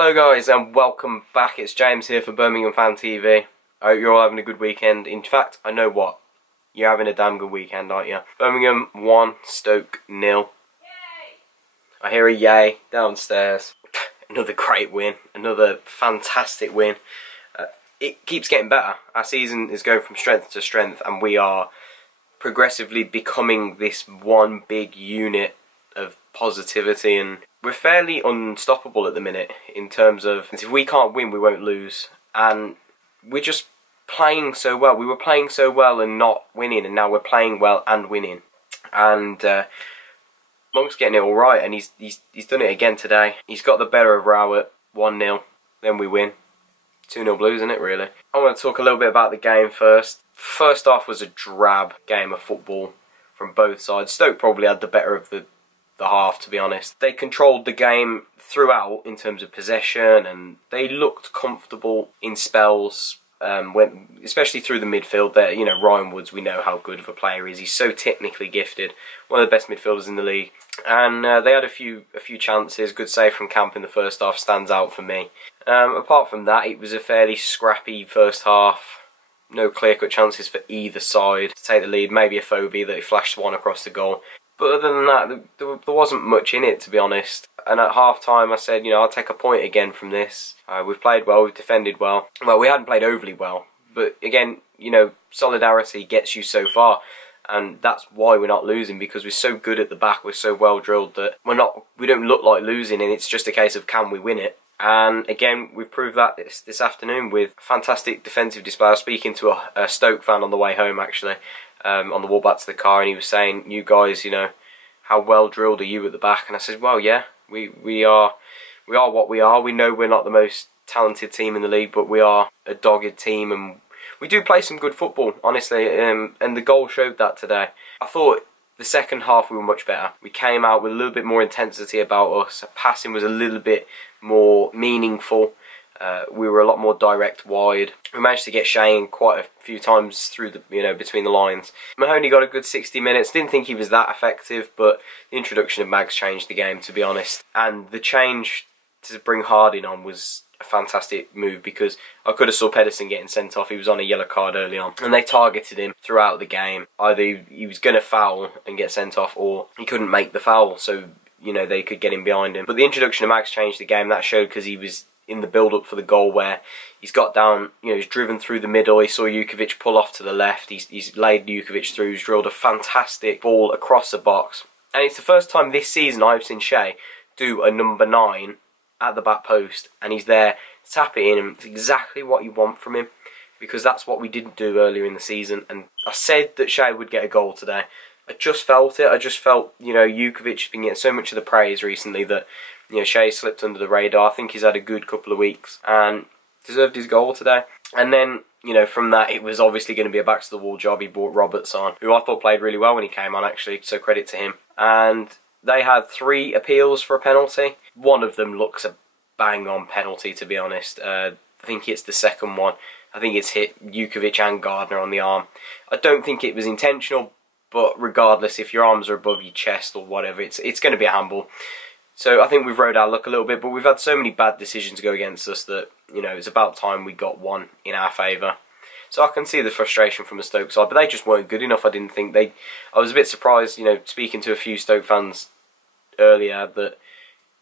Hello guys and welcome back. It's James here for Birmingham Fan TV. I hope you're all having a good weekend. In fact, I know what. You're having a damn good weekend, aren't you? Birmingham 1, Stoke 0. Yay! I hear a yay downstairs. Another great win. Another fantastic win. It keeps getting better. Our season is going from strength to strength and we are progressively becoming this one big unit of positivity, and we're fairly unstoppable at the minute in terms of if we can't win we won't lose, and we're just playing so well. We were playing so well and not winning, and now we're playing well and winning, and Monk's getting it all right, and he's done it again today. He's got the better of Rowett 1-0, then we win 2-0 Blues, isn't it really? I want to talk a little bit about the game first. First half was a drab game of football from both sides. Stoke probably had the better of the half, to be honest. They controlled the game throughout in terms of possession, and they looked comfortable in spells, especially through the midfield. There, you know, Ryan Woods, we know how good of a player he is. He's so technically gifted, one of the best midfielders in the league. And they had a few chances. Good save from Camp in the first half stands out for me. Apart from that, it was a fairly scrappy first half. No clear-cut chances for either side to take the lead. Maybe a phobia that he flashed one across the goal. But other than that, there wasn't much in it, to be honest. And at half-time I said, you know, I'll take a point again from this. We've played well, we've defended well. Well, we hadn't played overly well. But again, you know, solidarity gets you so far. And that's why we're not losing, because we're so good at the back, we're so well drilled that we don't look like losing, and it's just a case of can we win it. And again, we've proved that this afternoon with fantastic defensive display. I was speaking to a Stoke fan on the way home, actually, on the walk back to the car, and he was saying, you guys, you know, how well drilled are you at the back? And I said, well, yeah, we are what we are. We know we're not the most talented team in the league, but we are a dogged team, and we do play some good football, honestly, and the goal showed that today. I thought the second half we were much better. We came out with a little bit more intensity about us. Passing was a little bit more meaningful. We were a lot more direct wide. We managed to get Shane quite a few times through the, you know, between the lines. Mahoney got a good 60 minutes. Didn't think he was that effective, but the introduction of Mags changed the game, to be honest. And the change to bring Harding on was a fantastic move, because I could have saw Pedersen getting sent off. He was on a yellow card early on, and they targeted him throughout the game. Either he was going to foul and get sent off, or he couldn't make the foul, so you know they could get him behind him. But the introduction of Mags changed the game. That showed, because he was in the build-up for the goal where he's got down, you know, he's driven through the middle. He saw Jukovic pull off to the left. He's laid Jukovic through. He's drilled a fantastic ball across the box, and it's the first time this season I've seen Shea do a number 9 at the back post, and he's there to tap it in, and it's exactly what you want from him, because that's what we didn't do earlier in the season. And I said that Shea would get a goal today. I just felt it. I just felt, you know, Jukovic has been getting so much of the praise recently that, you know, Shea slipped under the radar. I think he's had a good couple of weeks and deserved his goal today. And then, you know, from that, it was obviously going to be a back-to-the-wall job. He brought Roberts on, who I thought played really well when he came on, actually, so credit to him. And they had 3 appeals for a penalty. One of them looks a bang-on penalty, to be honest. I think it's the second one. I think it's hit Jukovic and Gardner on the arm. I don't think it was intentional, but regardless, if your arms are above your chest or whatever, it's going to be a handball. So I think we've rode our luck a little bit, but we've had so many bad decisions go against us that, you know, it's about time we got one in our favour. So I can see the frustration from the Stoke side, but they just weren't good enough. I didn't think I was a bit surprised, you know, speaking to a few Stoke fans earlier, that,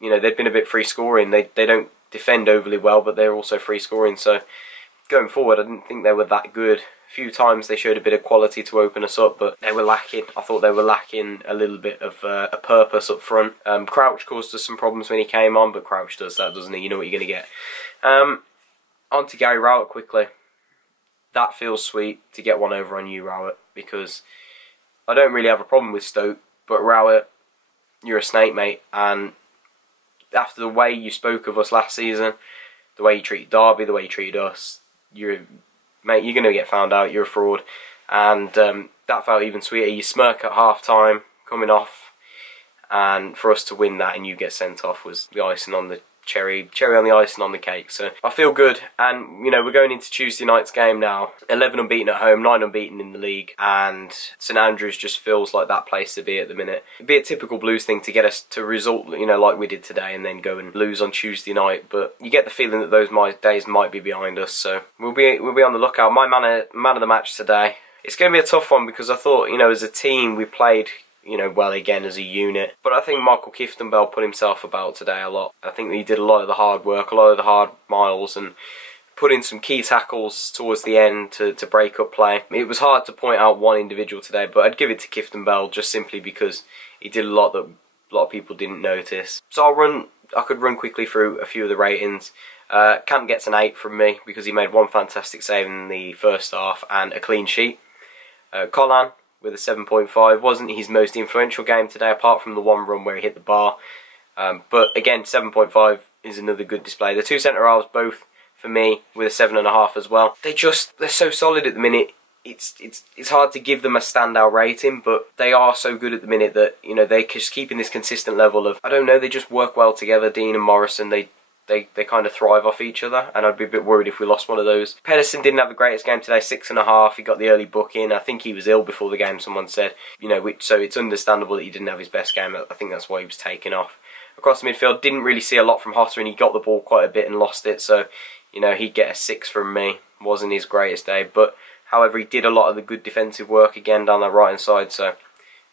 you know, they've been a bit free scoring. They don't defend overly well, but they're also free scoring. So going forward, I didn't think they were that good. A few times they showed a bit of quality to open us up, but they were lacking. I thought they were lacking a little bit of a purpose up front. Crouch caused us some problems when he came on, but Crouch does that, doesn't he? You know what you're going to get. On to Gary Rowett quickly. That feels sweet to get one over on you, Rowett, because I don't really have a problem with Stoke, but Rowett, you're a snake, mate, and after the way you spoke of us last season, the way you treated Derby, the way you treated us, mate, you're going to get found out. You're a fraud. And that felt even sweeter. You smirk at half-time, coming off, and for us to win that and you get sent off was the icing on the cherry on the icing on the cake. So I feel good, and you know, we're going into Tuesday night's game now. 11 unbeaten at home, 9 unbeaten in the league, and St Andrews just feels like that place to be at the minute. It'd be a typical Blues thing to get us to result, you know, like we did today, and then go and lose on Tuesday night. But you get the feeling that those days might be behind us, so we'll be on the lookout. My man of the match today. It's going to be a tough one because I thought, you know, as a team we played, you know, well again as a unit. But I think Michael Kieftenbeld put himself about today a lot. I think that he did a lot of the hard work, a lot of the hard miles, and put in some key tackles towards the end to break up play. It was hard to point out one individual today, but I'd give it to Kieftenbeld just simply because he did a lot that a lot of people didn't notice. So I could run quickly through a few of the ratings. Camp gets an 8 from me because he made one fantastic save in the first half and a clean sheet. Colin with a 7.5. Wasn't his most influential game today, apart from the one run where he hit the bar. But again, 7.5 is another good display. The two centre halves both for me with a 7.5 as well. They're so solid at the minute. It's hard to give them a standout rating, but they are so good at the minute that, you know, they're just keeping this consistent level of, I don't know, they just work well together. Dean and Morrison, they kind of thrive off each other, and I'd be a bit worried if we lost one of those. Pedersen didn't have the greatest game today, 6.5. He got the early booking. I think he was ill before the game, someone said. You know, so it's understandable that he didn't have his best game. I think that's why he was taken off. Across the midfield, didn't really see a lot from Hotter, and he got the ball quite a bit and lost it. So, you know, he'd get a 6 from me. Wasn't his greatest day, but however, he did a lot of the good defensive work again down that right hand side. So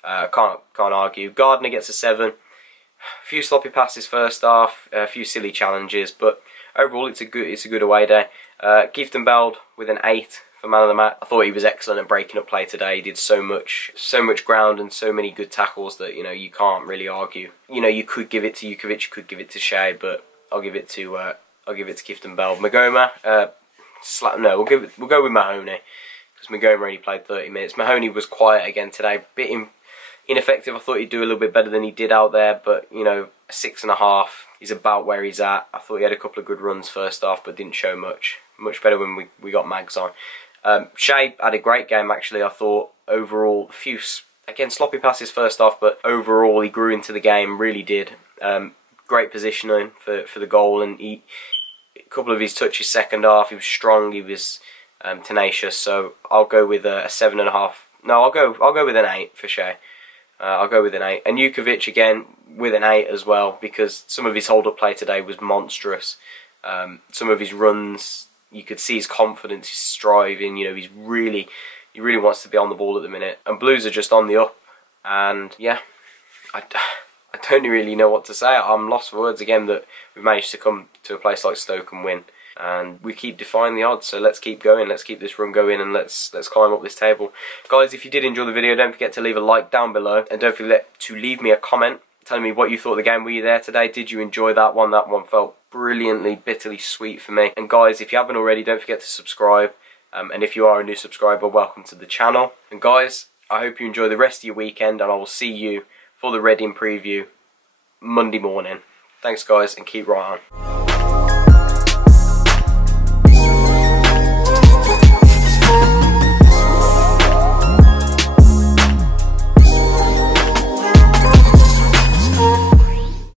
can't argue. Gardner gets a 7. A few sloppy passes first half, a few silly challenges, but overall it's a good away day. Kieftenbeld with an 8 for man of the match. I thought he was excellent at breaking up play today. He did so much ground and so many good tackles that, you know, you can't really argue. You know, you could give it to Jukovic, you could give it to Shea, but I'll give it to Kieftenbeld. Magoma, no, we'll go with Mahoney because Magoma only played 30 minutes. Mahoney was quiet again today, bit ineffective. I thought he'd do a little bit better than he did out there, but you know, a 6.5 is about where he's at. I thought he had a couple of good runs first half, but didn't show much better when we got Mags on. Shea had a great game actually. I thought overall, a few again sloppy passes first half, but overall he grew into the game, really did. Great positioning for the goal, and a couple of his touches second half. He was strong, he was tenacious. So I'll go with a 7.5. No, I'll go with an 8 for Shea. I'll go with an 8. And Jukovic again with an 8 as well, because some of his hold-up play today was monstrous. Some of his runs, you could see his confidence, his striving. You know, he really wants to be on the ball at the minute. And Blues are just on the up. And yeah, I don't really know what to say. I'm lost for words again that we've managed to come to a place like Stoke and win. And we keep defying the odds, so let's keep going, let's keep this run going, and let's climb up this table. Guys, if you did enjoy the video, don't forget to leave a like down below, and don't forget to leave me a comment telling me what you thought of the game. Were you there today? Did you enjoy that one? That one felt brilliantly, bitterly sweet for me. And guys, if you haven't already, don't forget to subscribe, and if you are a new subscriber, welcome to the channel. And guys, I hope you enjoy the rest of your weekend, and I will see you for the Reading preview Monday morning. Thanks guys, and keep right on.